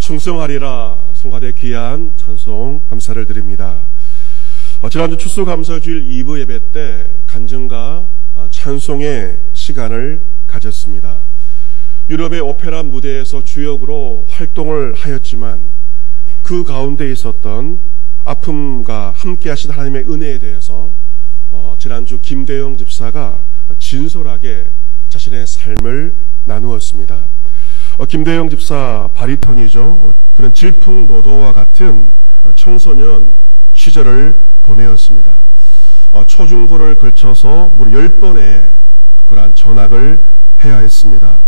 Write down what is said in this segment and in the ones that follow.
충성하리라 성가대 귀한 찬송 감사를 드립니다. 지난주 추수감사주일 2부 예배 때 간증과 찬송의 시간을 가졌습니다. 유럽의 오페라 무대에서 주역으로 활동을 하였지만 그 가운데 있었던 아픔과 함께 하신 하나님의 은혜에 대해서 지난주 김대영 집사가 진솔하게 자신의 삶을 나누었습니다. 김대영 집사 바리톤이죠. 그런 질풍노도와 같은 청소년 시절을 보내었습니다. 초중고를 걸쳐서 무려 10번의 그러한 전학을 해야 했습니다.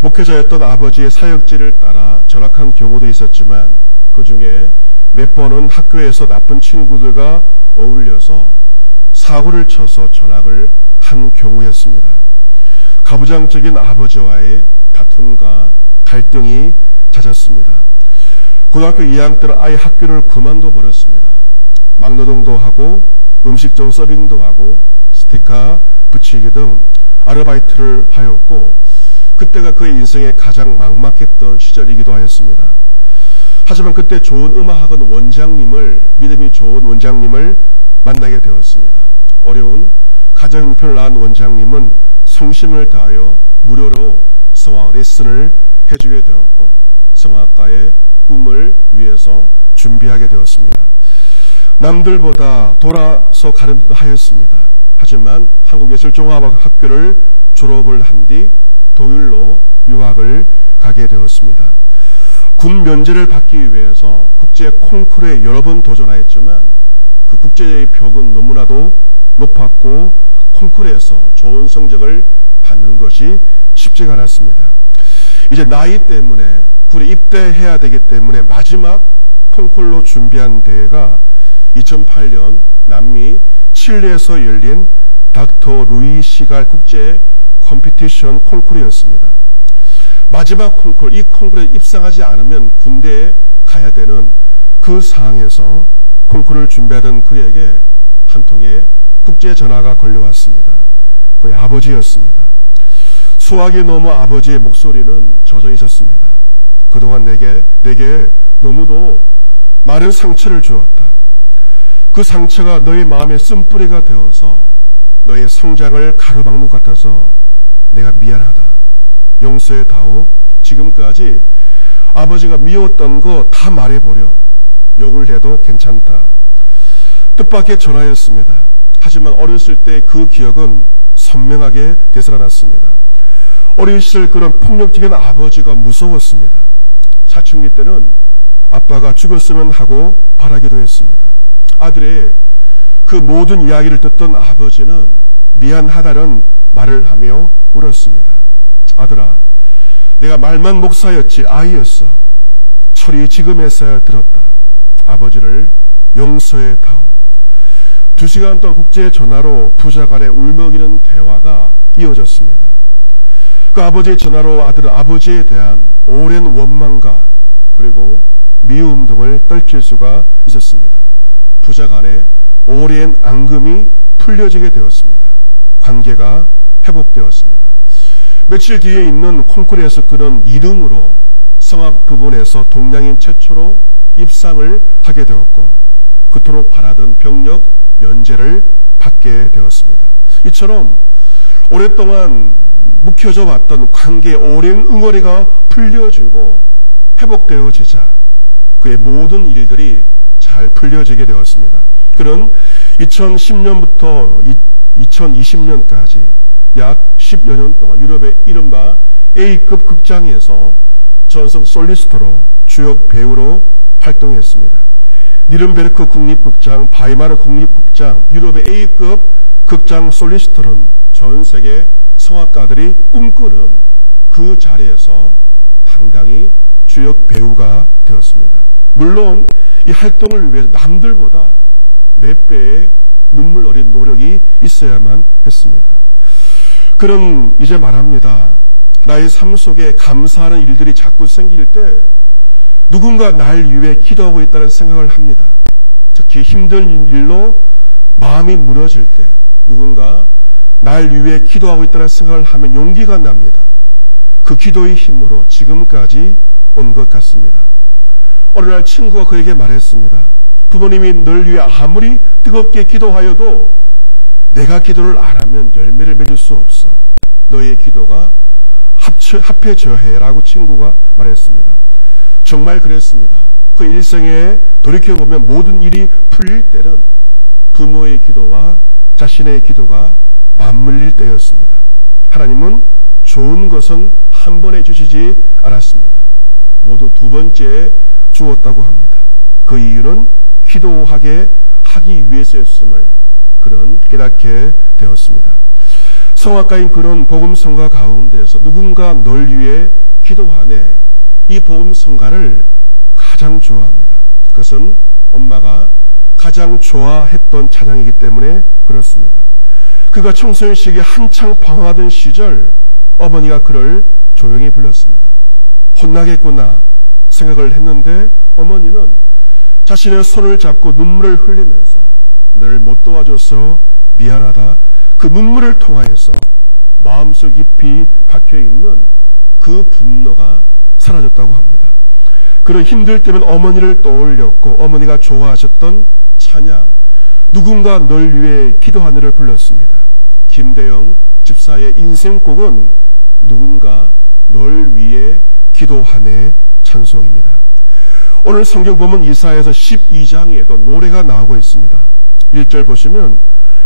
목회자였던 아버지의 사역지를 따라 전학한 경우도 있었지만 그 중에 몇 번은 학교에서 나쁜 친구들과 어울려서 사고를 쳐서 전학을 한 경우였습니다. 가부장적인 아버지와의 다툼과 갈등이 잦았습니다. 고등학교 2학년 때는 아예 학교를 그만둬 버렸습니다. 막노동도 하고 음식점 서빙도 하고 스티커 붙이기 등 아르바이트를 하였고 그때가 그의 인생에 가장 막막했던 시절이기도 하였습니다. 하지만 그때 좋은 음악학원 원장님을, 믿음이 좋은 원장님을 만나게 되었습니다. 어려운 가정형편을 낳은 원장님은 성심을 다하여 무료로 성악 레슨을 해주게 되었고 성악가의 꿈을 위해서 준비하게 되었습니다. 남들보다 돌아서 가는 듯 하였습니다. 하지만 한국예술종합학교를 졸업을 한 뒤 독일로 유학을 가게 되었습니다. 군 면제를 받기 위해서 국제 콩쿠르에 여러 번 도전하였지만 그 국제의 벽은 너무나도 높았고 콩쿠르에서 좋은 성적을 받는 것이 쉽지가 않았습니다. 이제 나이 때문에 군에 입대해야 되기 때문에 마지막 콩쿠르로 준비한 대회가 2008년 남미 칠레에서 열린 닥터 루이 시갈 국제 컴피티션 콩쿠르였습니다. 마지막 콩쿠르, 이 콩쿠르에 입상하지 않으면 군대에 가야 되는 그 상황에서 콩쿠르를 준비하던 그에게 한 통의 국제 전화가 걸려왔습니다. 그의 아버지였습니다. 수화기 넘어 아버지의 목소리는 젖어 있었습니다. 그동안 내게 너무도 많은 상처를 주었다. 그 상처가 너의 마음에 쓴뿌리가 되어서 너의 성장을 가로막는 것 같아서 내가 미안하다. 용서해 다오. 지금까지 아버지가 미웠던 거 다 말해보렴. 욕을 해도 괜찮다. 뜻밖의 전화였습니다. 하지만 어렸을 때 그 기억은 선명하게 되살아났습니다. 어린 시절 그런 폭력적인 아버지가 무서웠습니다. 사춘기 때는 아빠가 죽었으면 하고 바라기도 했습니다. 아들의 그 모든 이야기를 듣던 아버지는 미안하다는 말을 하며 울었습니다. 아들아, 내가 말만 목사였지 아이였어. 철이 지금에서야 들었다. 아버지를 용서해 다오. 2시간 동안 국제 전화로 부자 간의 울먹이는 대화가 이어졌습니다. 그 아버지의 전화로 아들은 아버지에 대한 오랜 원망과 그리고 미움 등을 떨칠 수가 있었습니다. 부자 간의 오랜 앙금이 풀려지게 되었습니다. 관계가 회복되었습니다. 며칠 뒤에 있는 콩쿠르에서 그는 2등으로 성악 부분에서 동양인 최초로 입상을 하게 되었고 그토록 바라던 병력 면제를 받게 되었습니다. 이처럼 오랫동안 묵혀져 왔던 관계의 오랜 응어리가 풀려지고 회복되어지자 그의 모든 일들이 잘 풀려지게 되었습니다. 그는 2010년부터 2020년까지 약 10여 년 동안 유럽의 이른바 A급 극장에서 전속 솔리스트로 주역 배우로 활동했습니다. 니른베르크 국립극장, 바이마르 국립극장, 유럽의 A급 극장 솔리스트는 전 세계 성악가들이 꿈꾸는 그 자리에서 당당히 주역 배우가 되었습니다. 물론 이 활동을 위해서 남들보다 몇 배의 눈물 어린 노력이 있어야만 했습니다. 그는 이제 말합니다. 나의 삶 속에 감사하는 일들이 자꾸 생길 때 누군가 날 위해 기도하고 있다는 생각을 합니다. 특히 힘든 일로 마음이 무너질 때 누군가 날 위해 기도하고 있다는 생각을 하면 용기가 납니다. 그 기도의 힘으로 지금까지 온 것 같습니다. 어느 날 친구가 그에게 말했습니다. 부모님이 널 위해 아무리 뜨겁게 기도하여도 내가 기도를 안 하면 열매를 맺을 수 없어. 너의 기도가 합해져야 해라고 친구가 말했습니다. 정말 그랬습니다. 그 일생에 돌이켜보면 모든 일이 풀릴 때는 부모의 기도와 자신의 기도가 맞물릴 때였습니다. 하나님은 좋은 것은 한 번에 주시지 않았습니다. 모두 두 번째에 주었다고 합니다. 그 이유는 기도하게 하기 위해서였음을 그는 깨닫게 되었습니다. 성악가인 그런 복음성가 가운데에서 누군가 널 위해 기도하네, 이 복음성가를 가장 좋아합니다. 그것은 엄마가 가장 좋아했던 찬양이기 때문에 그렇습니다. 그가 청소년 시기에 한창 방황하던 시절 어머니가 그를 조용히 불렀습니다. 혼나겠구나 생각을 했는데 어머니는 자신의 손을 잡고 눈물을 흘리면서 너를 못 도와줘서 미안하다, 그 눈물을 통하여서 마음속 깊이 박혀있는 그 분노가 사라졌다고 합니다. 그런 힘들 때면 어머니를 떠올렸고 어머니가 좋아하셨던 찬양, 누군가 널 위해 기도하느를 불렀습니다. 김대영 집사의 인생곡은 누군가 널 위해 기도하네 찬송입니다. 오늘 성경 보면 이사야서 12장에도 노래가 나오고 있습니다. 1절 보시면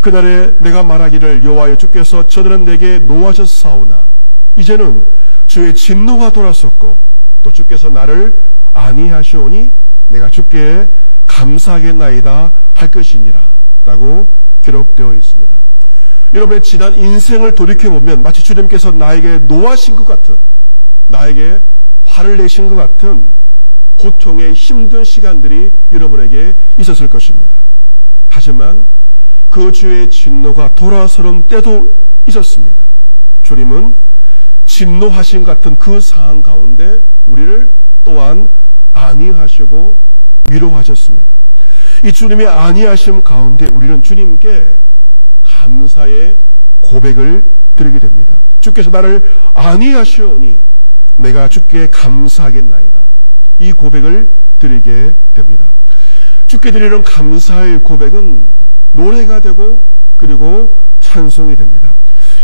그날에 내가 말하기를 여호와여 주께서 저들은 내게 노하셨사오나 이제는 주의 진노가 돌아섰고 또 주께서 나를 안위하시오니 내가 주께 감사하겠나이다 할 것이니라 라고 기록되어 있습니다. 여러분의 지난 인생을 돌이켜보면 마치 주님께서 나에게 노하신 것 같은, 나에게 화를 내신 것 같은 고통의 힘든 시간들이 여러분에게 있었을 것입니다. 하지만 그 주의 진노가 돌아서는 때도 있었습니다. 주님은 진노하신 같은 그 상황 가운데 우리를 또한 안위하시고 위로하셨습니다. 이 주님의 안위하심 가운데 우리는 주님께 감사의 고백을 드리게 됩니다. 주께서 나를 안위하시오니 내가 주께 감사하겠나이다. 이 고백을 드리게 됩니다. 주께 드리는 감사의 고백은 노래가 되고 그리고 찬송이 됩니다.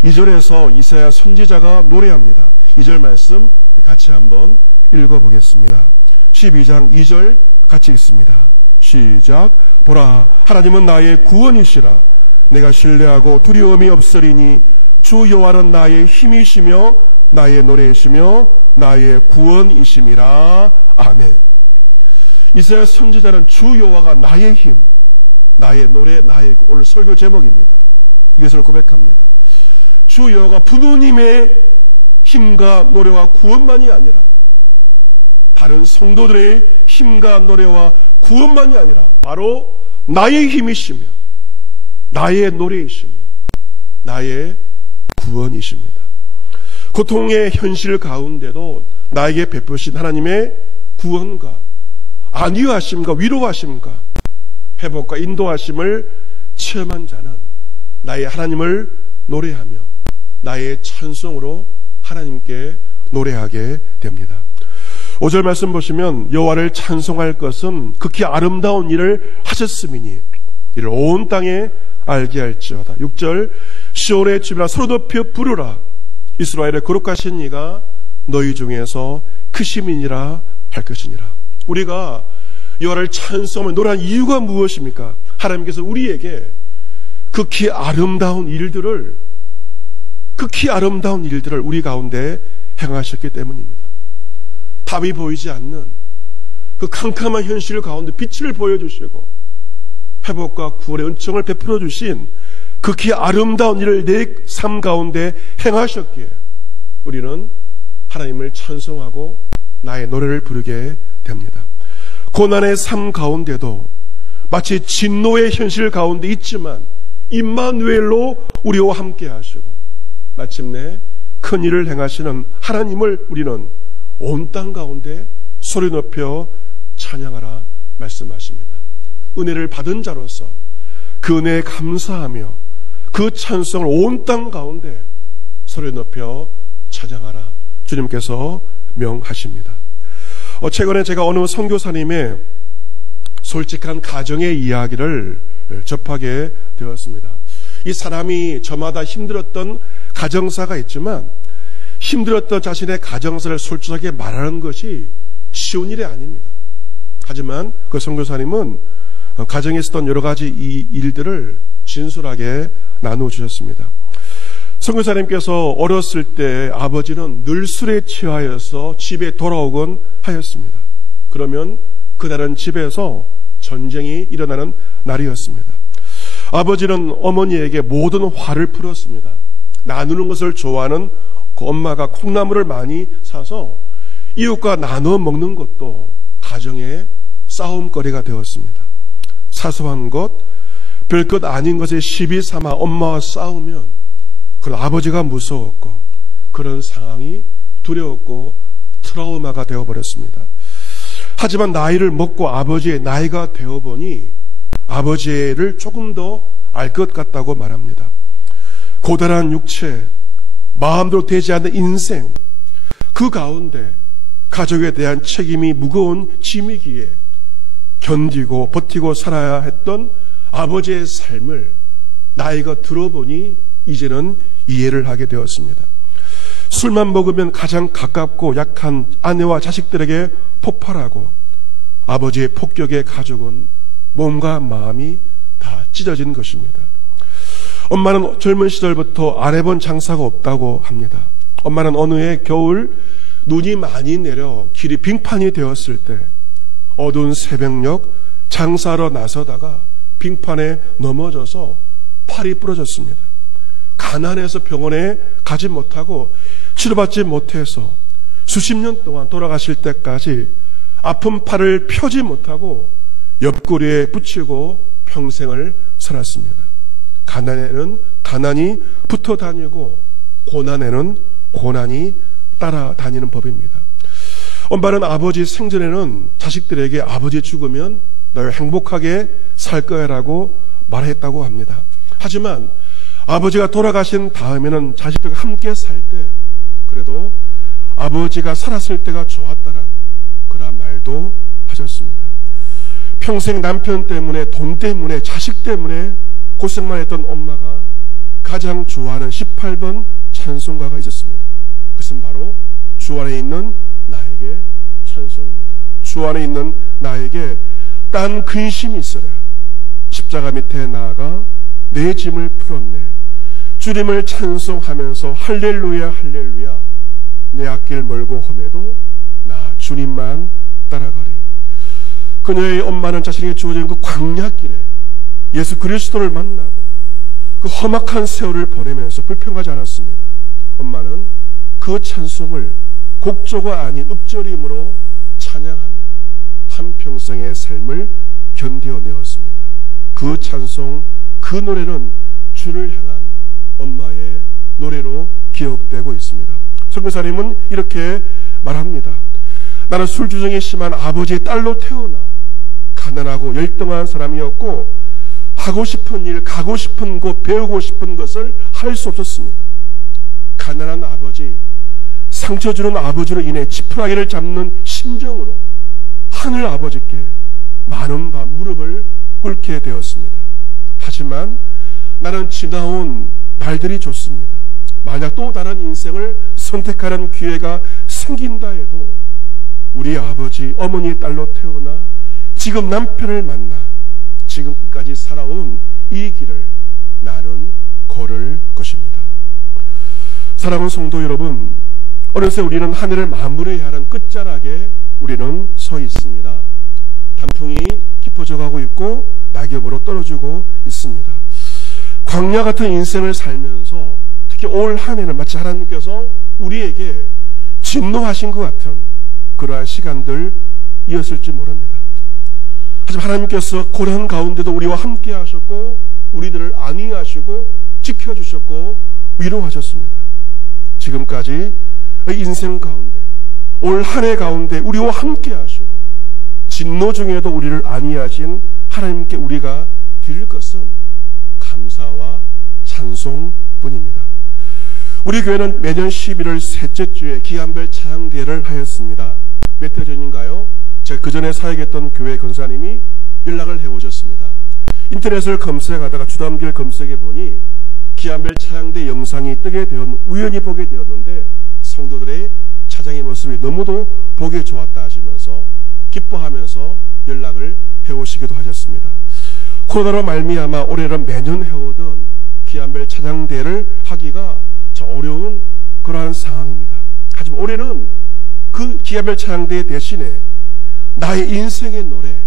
2절에서 이사야 선지자가 노래합니다. 2절 말씀 같이 한번 읽어보겠습니다. 12장 2절 같이 읽습니다. 시작. 보라, 하나님은 나의 구원이시라. 내가 신뢰하고 두려움이 없으리니 주 여호와는 나의 힘이시며 나의 노래이시며 나의 구원이심이라. 아멘. 이사야 선지자는 주 여호와가 나의 힘, 나의 노래, 나의 오늘 설교 제목입니다. 이것을 고백합니다. 주 여호와가 부모님의 힘과 노래와 구원만이 아니라 다른 성도들의 힘과 노래와 구원만이 아니라 바로 나의 힘이시며 나의 노래이시며 나의 구원이십니다. 고통의 현실 가운데도 나에게 베푸신 하나님의 구원과 안위하심과 위로하심과 회복과 인도하심을 체험한 자는 나의 하나님을 노래하며 나의 찬송으로 하나님께 노래하게 됩니다. 5절 말씀 보시면 여호와를 찬송할 것은 극히 아름다운 일을 하셨음이니 이를 온 땅에 알게 할지어다. 6절 시온의 집이라 소리 높여 부르라. 이스라엘의 거룩하신 이가 너희 중에서 크심이니라 할 것이니라. 우리가 여호와를 찬송하며 노래한 이유가 무엇입니까? 하나님께서 우리에게 극히 아름다운 일들을 우리 가운데 행하셨기 때문입니다. 답이 보이지 않는 그 캄캄한 현실 가운데 빛을 보여주시고 회복과 구원의 은총을 베풀어 주신 극히 아름다운 일을 내 삶 가운데 행하셨기에 우리는 하나님을 찬송하고 나의 노래를 부르게 됩니다. 고난의 삶 가운데도 마치 진노의 현실 가운데 있지만 임마누엘로 우리와 함께 하시고 마침내 큰 일을 행하시는 하나님을 우리는 온 땅 가운데 소리 높여 찬양하라 말씀하십니다. 은혜를 받은 자로서 그 은혜에 감사하며 그 찬송을 온 땅 가운데 소리 높여 찬양하라. 주님께서 명하십니다. 최근에 제가 어느 선교사님의 솔직한 가정의 이야기를 접하게 되었습니다. 이 사람이 저마다 힘들었던 가정사가 있지만 힘들었던 자신의 가정사를 솔직하게 말하는 것이 쉬운 일이 아닙니다. 하지만 그 선교사님은 가정에 있었던 여러 가지 이 일들을 진솔하게 나눠주셨습니다. 선교사님께서 어렸을 때 아버지는 늘 술에 취하여서 집에 돌아오곤 하였습니다. 그러면 그날은 집에서 전쟁이 일어나는 날이었습니다. 아버지는 어머니에게 모든 화를 풀었습니다. 나누는 것을 좋아하는 그 엄마가 콩나물을 많이 사서 이웃과 나눠 먹는 것도 가정의 싸움거리가 되었습니다. 사소한 것, 별것 아닌 것에 시비 삼아 엄마와 싸우면 그 아버지가 무서웠고 그런 상황이 두려웠고 트라우마가 되어버렸습니다. 하지만 나이를 먹고 아버지의 나이가 되어보니 아버지를 조금 더 알 것 같다고 말합니다. 고단한 육체, 마음대로 되지 않는 인생, 그 가운데 가족에 대한 책임이 무거운 짐이기에 견디고 버티고 살아야 했던 아버지의 삶을 나이가 들어보니 이제는 이해를 하게 되었습니다. 술만 먹으면 가장 가깝고 약한 아내와 자식들에게 폭발하고 아버지의 폭격에 가족은 몸과 마음이 다 찢어진 것입니다. 엄마는 젊은 시절부터 안 해본 장사가 없다고 합니다. 엄마는 어느 해 겨울 눈이 많이 내려 길이 빙판이 되었을 때 어두운 새벽녘 장사하러 나서다가 빙판에 넘어져서 팔이 부러졌습니다. 가난해서 병원에 가지 못하고 치료받지 못해서 수십 년 동안 돌아가실 때까지 아픈 팔을 펴지 못하고 옆구리에 붙이고 평생을 살았습니다. 가난에는 가난이 붙어 다니고 고난에는 고난이 따라다니는 법입니다. 엄마는 아버지 생전에는 자식들에게 아버지 죽으면 너 행복하게 살 거야라고 말했다고 합니다. 하지만 아버지가 돌아가신 다음에는 자식들과 함께 살 때 그래도 아버지가 살았을 때가 좋았다는 그런 말도 하셨습니다. 평생 남편 때문에 돈 때문에 자식 때문에 고생만 했던 엄마가 가장 좋아하는 18번 찬송가가 있었습니다. 그것은 바로 주 안에 있는 나에게 찬송입니다. 주 안에 있는 나에게 딴 근심이 있으랴 십자가 밑에 나아가 내 짐을 풀었네. 주님을 찬송하면서 할렐루야 할렐루야 내 앞길 멀고 험해도 나 주님만 따라가리. 그녀의 엄마는 자신에게 주어진 그 광야길에 예수 그리스도를 만나고 그 험악한 세월을 보내면서 불평하지 않았습니다. 엄마는 그 찬송을 곡조가 아닌 읍조림으로 찬양하며 한평생의 삶을 견뎌내었습니다. 그 찬송, 그 노래는 주를 향한 엄마의 노래로 기억되고 있습니다. 선교사님은 이렇게 말합니다. 나는 술주정이 심한 아버지의 딸로 태어나 가난하고 열등한 사람이었고 하고 싶은 일, 가고 싶은 곳, 배우고 싶은 것을 할 수 없었습니다. 가난한 아버지, 상처 주는 아버지로 인해 지푸라기를 잡는 심정으로 하늘 아버지께 많은 밤 무릎을 꿇게 되었습니다. 하지만 나는 지나온 날들이 좋습니다. 만약 또 다른 인생을 선택하는 기회가 생긴다 해도 우리 아버지, 어머니의 딸로 태어나 지금 남편을 만나 지금까지 살아온 이 길을 나는 걸을 것입니다. 사랑하는 성도 여러분, 어느새 우리는 하늘을 마무리해야 하는 끝자락에 우리는 서 있습니다. 단풍이 깊어져 가고 있고 낙엽으로 떨어지고 있습니다. 광야 같은 인생을 살면서 특히 올 한 해는 마치 하나님께서 우리에게 진노하신 것 같은 그러한 시간들이었을지 모릅니다. 하지만 하나님께서 고난 가운데도 우리와 함께 하셨고 우리들을 안위하시고 지켜주셨고 위로하셨습니다. 지금까지 인생 가운데 올 한 해 가운데 우리와 함께 하시고 진노 중에도 우리를 안위하신 하나님께 우리가 드릴 것은 감사와 찬송뿐입니다. 우리 교회는 매년 11월 셋째 주에 기한별 찬양대회를 하였습니다. 몇 해 전인가요? 제가 그 전에 사역했던 교회 권사님이 연락을 해오셨습니다. 인터넷을 검색하다가 주담길 검색해 보니 기한별 찬양대 영상이 뜨게 우연히 보게 되었는데 성도들의 찬양의 모습이 너무도 보기 좋았다 하시면서 기뻐하면서 연락을 해오시기도 하셨습니다. 코로나로 말미암아 올해는 매년 해오던 기한별 찬양대회를 하기가 참 어려운 그러한 상황입니다. 하지만 올해는 그 기한별 찬양대회 대신에 나의 인생의 노래,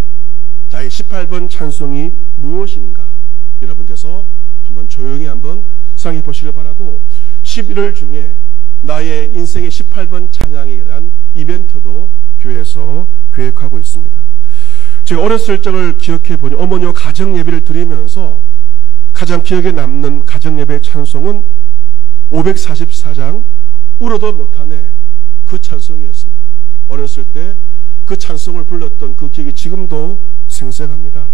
나의 18번 찬송이 무엇인가 여러분께서 한번 조용히 한번 생각해 보시길 바라고 11월 중에 나의 인생의 18번 찬양에 대한 이벤트도 교회에서 계획하고 있습니다. 제가 어렸을 적을 기억해 보니 어머니와 가정 예배를 드리면서 가장 기억에 남는 가정 예배 찬송은 544장 울어도 못하네 그 찬송이었습니다. 어렸을 때 그 찬송을 불렀던 그 기억이 지금도 생생합니다.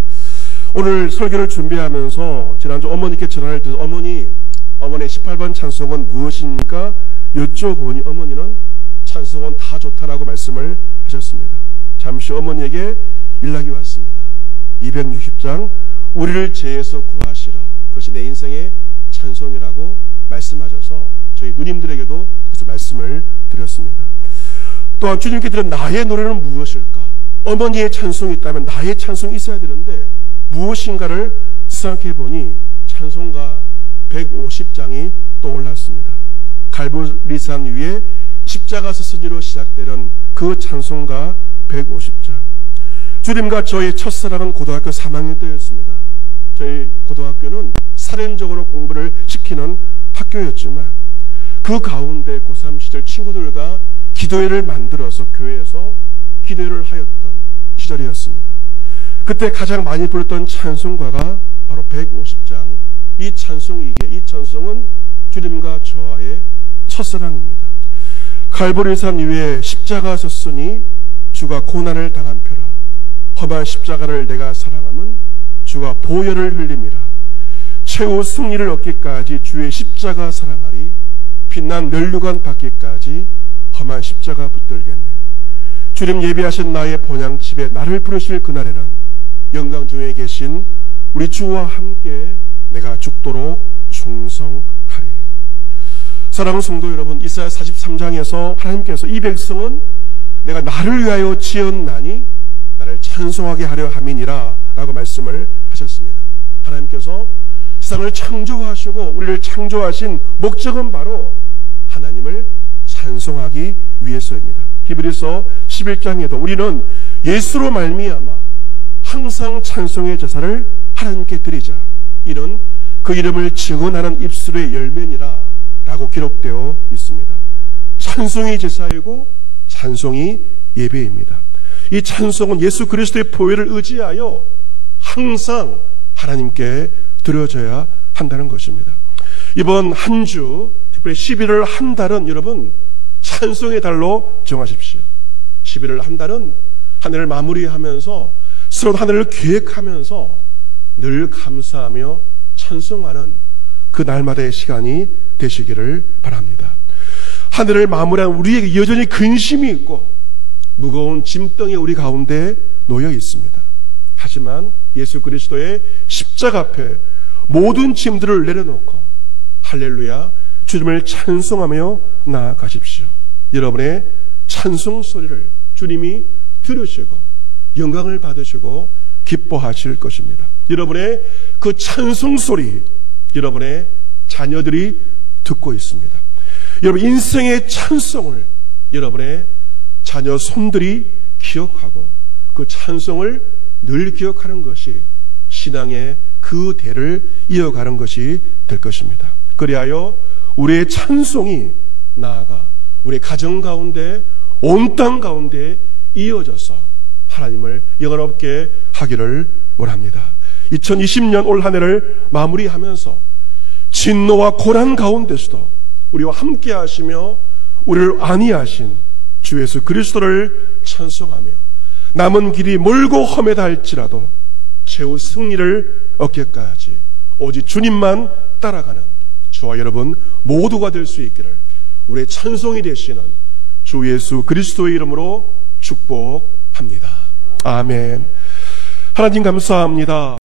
오늘 설교를 준비하면서 지난주 어머니께 전화를 드려서 어머니의 18번 찬송은 무엇입니까? 여쭤보니 어머니는 찬송은 다 좋다라고 말씀을 하셨습니다. 잠시 어머니에게 연락이 왔습니다. 260장 우리를 죄에서 구하시러 그것이 내 인생의 찬송이라고 말씀하셔서 저희 누님들에게도 그래서 말씀을 드렸습니다. 또한 주님께 드린 나의 노래는 무엇일까? 어머니의 찬송이 있다면 나의 찬송이 있어야 되는데 무엇인가를 생각해 보니 찬송가 150장이 떠올랐습니다. 갈보리산 위에 십자가 서서지로 시작되는 그 찬송가 150장. 주님과 저의 첫사랑은 고등학교 3학년 때였습니다. 저희 고등학교는 사련적으로 공부를 시키는 학교였지만 그 가운데 고3 시절 친구들과 기도회를 만들어서 교회에서 기도회를 하였던 시절이었습니다. 그때 가장 많이 불렀던 찬송가가 바로 150장. 이 찬송은 주님과 저와의 첫사랑입니다. 갈보리산 위에 십자가 섰으니 주가 고난을 당한 표라. 험한 십자가를 내가 사랑함은 주가 보혈을 흘림이라. 최후 승리를 얻기까지 주의 십자가 사랑하리. 빛난 면류관 받기까지 험한 십자가 붙들겠네. 주님 예비하신 나의 본향집에 나를 부르실 그날에는 영광 중에 계신 우리 주와 함께 내가 죽도록 충성하리. 사랑하는 성도 여러분, 이사야 43장에서 하나님께서 이 백성은 내가 나를 위하여 지었나니 나를 찬송하게 하려 함이니라 라고 말씀을 하셨습니다. 하나님께서 세상을 창조하시고 우리를 창조하신 목적은 바로 하나님을 찬송하기 위해서입니다. 히브리서 11장에도 우리는 예수로 말미암아 항상 찬송의 제사를 하나님께 드리자. 이는 그 이름을 증언하는 입술의 열매니라 라고 기록되어 있습니다. 찬송이 제사이고 찬송이 예배입니다. 이 찬송은 예수 그리스도의 보혈을 의지하여 항상 하나님께 드려져야 한다는 것입니다. 이번 한 주, 특별히 11월 한 달은 여러분 찬송의 달로 정하십시오. 11월 한 달은 한 해를 마무리하면서 새로운 한 해를 계획하면서 늘 감사하며 찬송하는 그 날마다의 시간이 되시기를 바랍니다. 한 해를 마무리한 우리에게 여전히 근심이 있고 무거운 짐덩이 우리 가운데 놓여 있습니다. 하지만 예수 그리스도의 십자가 앞에 모든 짐들을 내려놓고 할렐루야 주님을 찬송하며 나아가십시오. 여러분의 찬송 소리를 주님이 들으시고 영광을 받으시고 기뻐하실 것입니다. 여러분의 그 찬송 소리 여러분의 자녀들이 듣고 있습니다. 여러분 인생의 찬송을 여러분의 자녀 손들이 기억하고 그 찬송을 늘 기억하는 것이 신앙의 그 대를 이어가는 것이 될 것입니다. 그리하여 우리의 찬송이 나아가 우리 가정 가운데 온 땅 가운데 이어져서 하나님을 영원롭게 하기를 원합니다. 2020년 올 한 해를 마무리하면서 진노와 고난 가운데서도 우리와 함께 하시며 우리를 안위하신 주 예수 그리스도를 찬송하며 남은 길이 멀고 험하다 할지라도 최후 승리를 얻기까지 오직 주님만 따라가는 저와 여러분 모두가 될 수 있기를 우리의 찬송이 되시는 주 예수 그리스도의 이름으로 축복합니다. 아멘. 하나님 감사합니다.